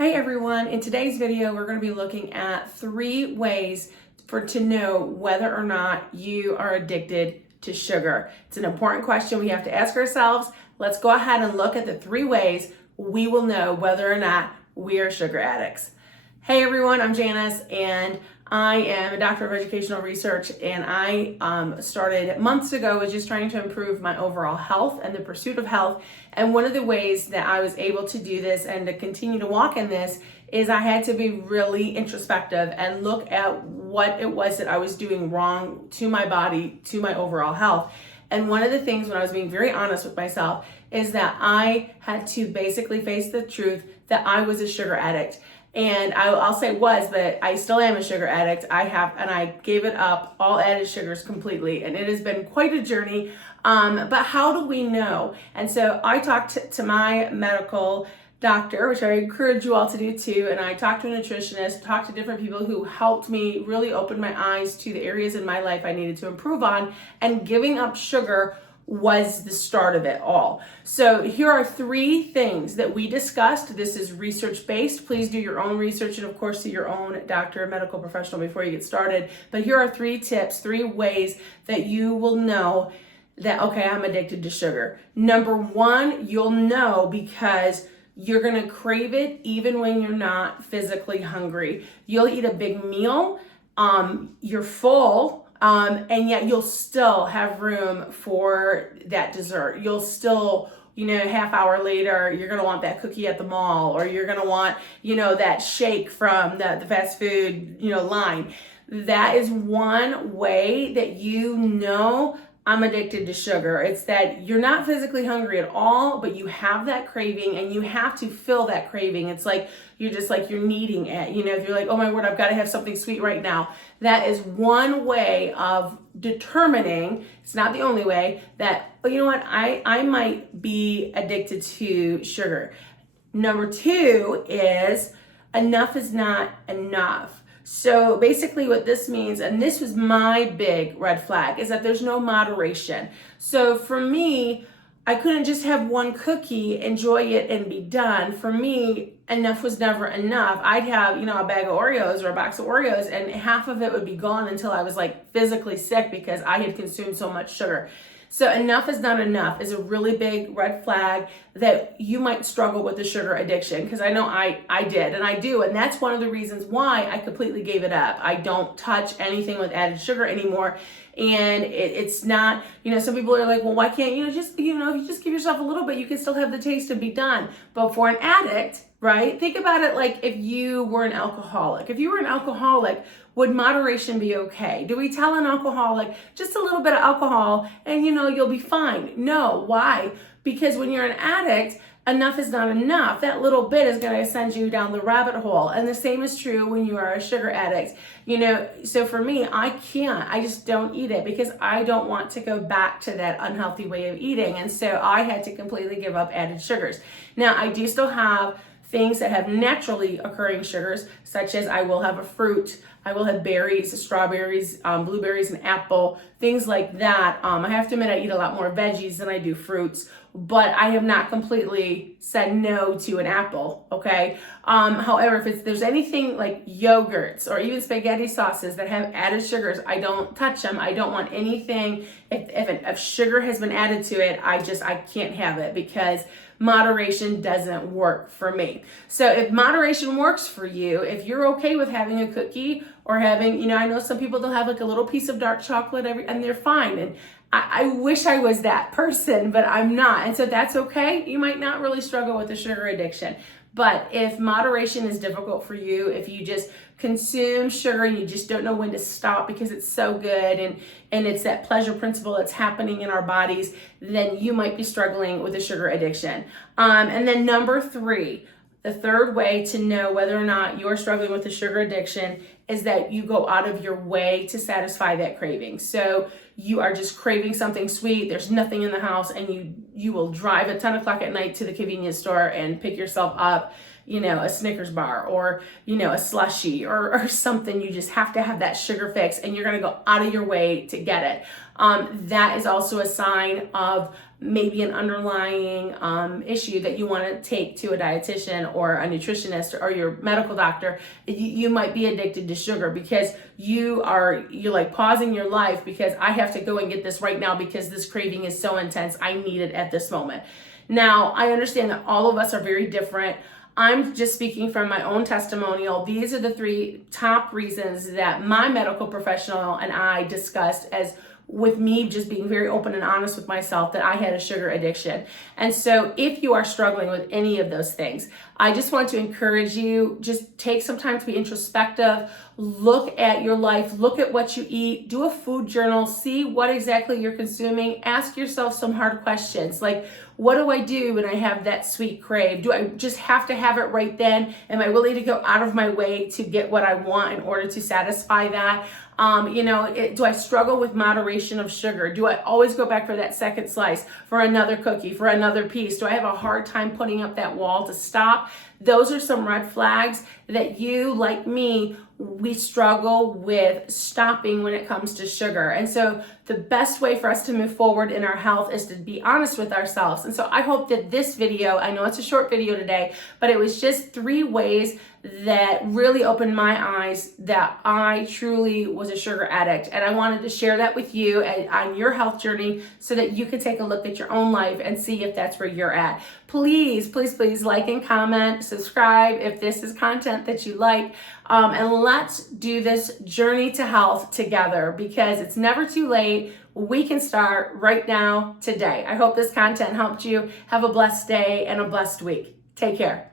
Hi everyone, in today's video we're going to be looking at 3 ways to know whether or not you are addicted to sugar. It's an important question we have to ask ourselves. Let's go ahead and look at the 3 ways we will know whether or not we are sugar addicts. Hey everyone, I'm Janice and I am a doctor of educational research, and I started months ago with just trying to improve my overall health and the pursuit of health. And one of the ways that I was able to do this and to continue to walk in this is I had to be really introspective and look at what it was that I was doing wrong to my body, to my overall health. And one of the things, when I was being very honest with myself, is that I had to basically face the truth that I was a sugar addict. And I'll say was, but I still am a sugar addict. I gave it up, all added sugars completely. And it has been quite a journey. But how do we know? And so I talked to my medical doctor, which I encourage you all to do too. And I talked to a nutritionist, talked to different people who helped me really open my eyes to the areas in my life I needed to improve on. And giving up sugar was the start of it all. So here are 3 things that we discussed. This is research-based. Please do your own research and of course see your own doctor or medical professional before you get started. But here are 3 tips, 3 ways that you will know that, okay, I'm addicted to sugar. Number 1, you'll know because you're gonna crave it even when you're not physically hungry. You'll eat a big meal, you're full, and yet you'll still have room for that dessert. You'll still, half hour later, you're gonna want that cookie at the mall, or you're gonna want, that shake from the fast food, line. That is one way that I'm addicted to sugar. It's that you're not physically hungry at all, but you have that craving and you have to fill that craving. It's like you're needing it. If you're like, oh my word, I've got to have something sweet right now. That is one way of determining, it's not the only way, that, oh, you know what, I might be addicted to sugar. Number 2 is enough is not enough. So basically what this means, and this was my big red flag, is that there's no moderation. So for me, I couldn't just have one cookie, enjoy it, and be done. For me, enough was never enough. I'd have, a bag of Oreos or a box of Oreos, and half of it would be gone until I was like physically sick because I had consumed so much sugar. So enough is not enough is a really big red flag that you might struggle with the sugar addiction, because I know I did and I do. And that's one of the reasons why I completely gave it up. I don't touch anything with added sugar anymore. And it's not, some people are like, well, why can't you just, if you just give yourself a little bit, you can still have the taste and be done. But for an addict, right? Think about it like if you were an alcoholic. If you were an alcoholic, would moderation be okay? Do we tell an alcoholic just a little bit of alcohol and you'll be fine? No. Why? Because when you're an addict, enough is not enough. That little bit is going to send you down the rabbit hole. And the same is true when you are a sugar addict. So for me, I just don't eat it because I don't want to go back to that unhealthy way of eating. And so I had to completely give up added sugars. Now, I do still have things that have naturally occurring sugars, such as I will have a fruit, I will have berries, strawberries, blueberries, and apple, things like that. I have to admit I eat a lot more veggies than I do fruits, but I have not completely said no to an apple, okay? However, if there's anything like yogurts or even spaghetti sauces that have added sugars, I don't touch them. I don't want anything. If sugar has been added to it, I can't have it because moderation doesn't work for me. So if moderation works for you, if you're okay with having a cookie or having, I know some people, they'll have like a little piece of dark chocolate and they're fine. And I wish I was that person, but I'm not. And so that's okay. You might not really struggle with the sugar addiction. But if moderation is difficult for you, if you just consume sugar and you just don't know when to stop because it's so good and it's that pleasure principle that's happening in our bodies, then you might be struggling with a sugar addiction. And then number 3, the third way to know whether or not you're struggling with a sugar addiction is that you go out of your way to satisfy that craving. So you are just craving something sweet, there's nothing in the house, and you will drive at 10 o'clock at night to the convenience store and pick yourself up, a Snickers bar or, a slushie or something. You just have to have that sugar fix and you're going to go out of your way to get it. That is also a sign of maybe an underlying issue that you want to take to a dietitian or a nutritionist or your medical doctor. You might be addicted to sugar because you're like pausing your life because I have to go and get this right now because this craving is so intense. I need it at this moment. Now, I understand that all of us are very different. I'm just speaking from my own testimonial. These are the 3 top reasons that my medical professional and I discussed as with me just being very open and honest with myself that I had a sugar addiction. And so if you are struggling with any of those things, I just want to encourage you, just take some time to be introspective, look at your life, look at what you eat, do a food journal, see what exactly you're consuming, ask yourself some hard questions like, what do I do when I have that sweet crave? Do I just have to have it right then? Am I willing to go out of my way to get what I want in order to satisfy that? Do I struggle with moderation of sugar? Do I always go back for that second slice, for another cookie, for another piece? Do I have a hard time putting up that wall to stop? Those are some red flags that you, like me, we struggle with stopping when it comes to sugar. And so the best way for us to move forward in our health is to be honest with ourselves. And so I hope that this video, I know it's a short video today, but it was just 3 ways that really opened my eyes that I truly was a sugar addict. And I wanted to share that with you on your health journey so that you can take a look at your own life and see if that's where you're at. Please, please, please like and comment, subscribe if this is content that you like. And let's do this journey to health together because it's never too late. We can start right now, today. I hope this content helped you. Have a blessed day and a blessed week. Take care.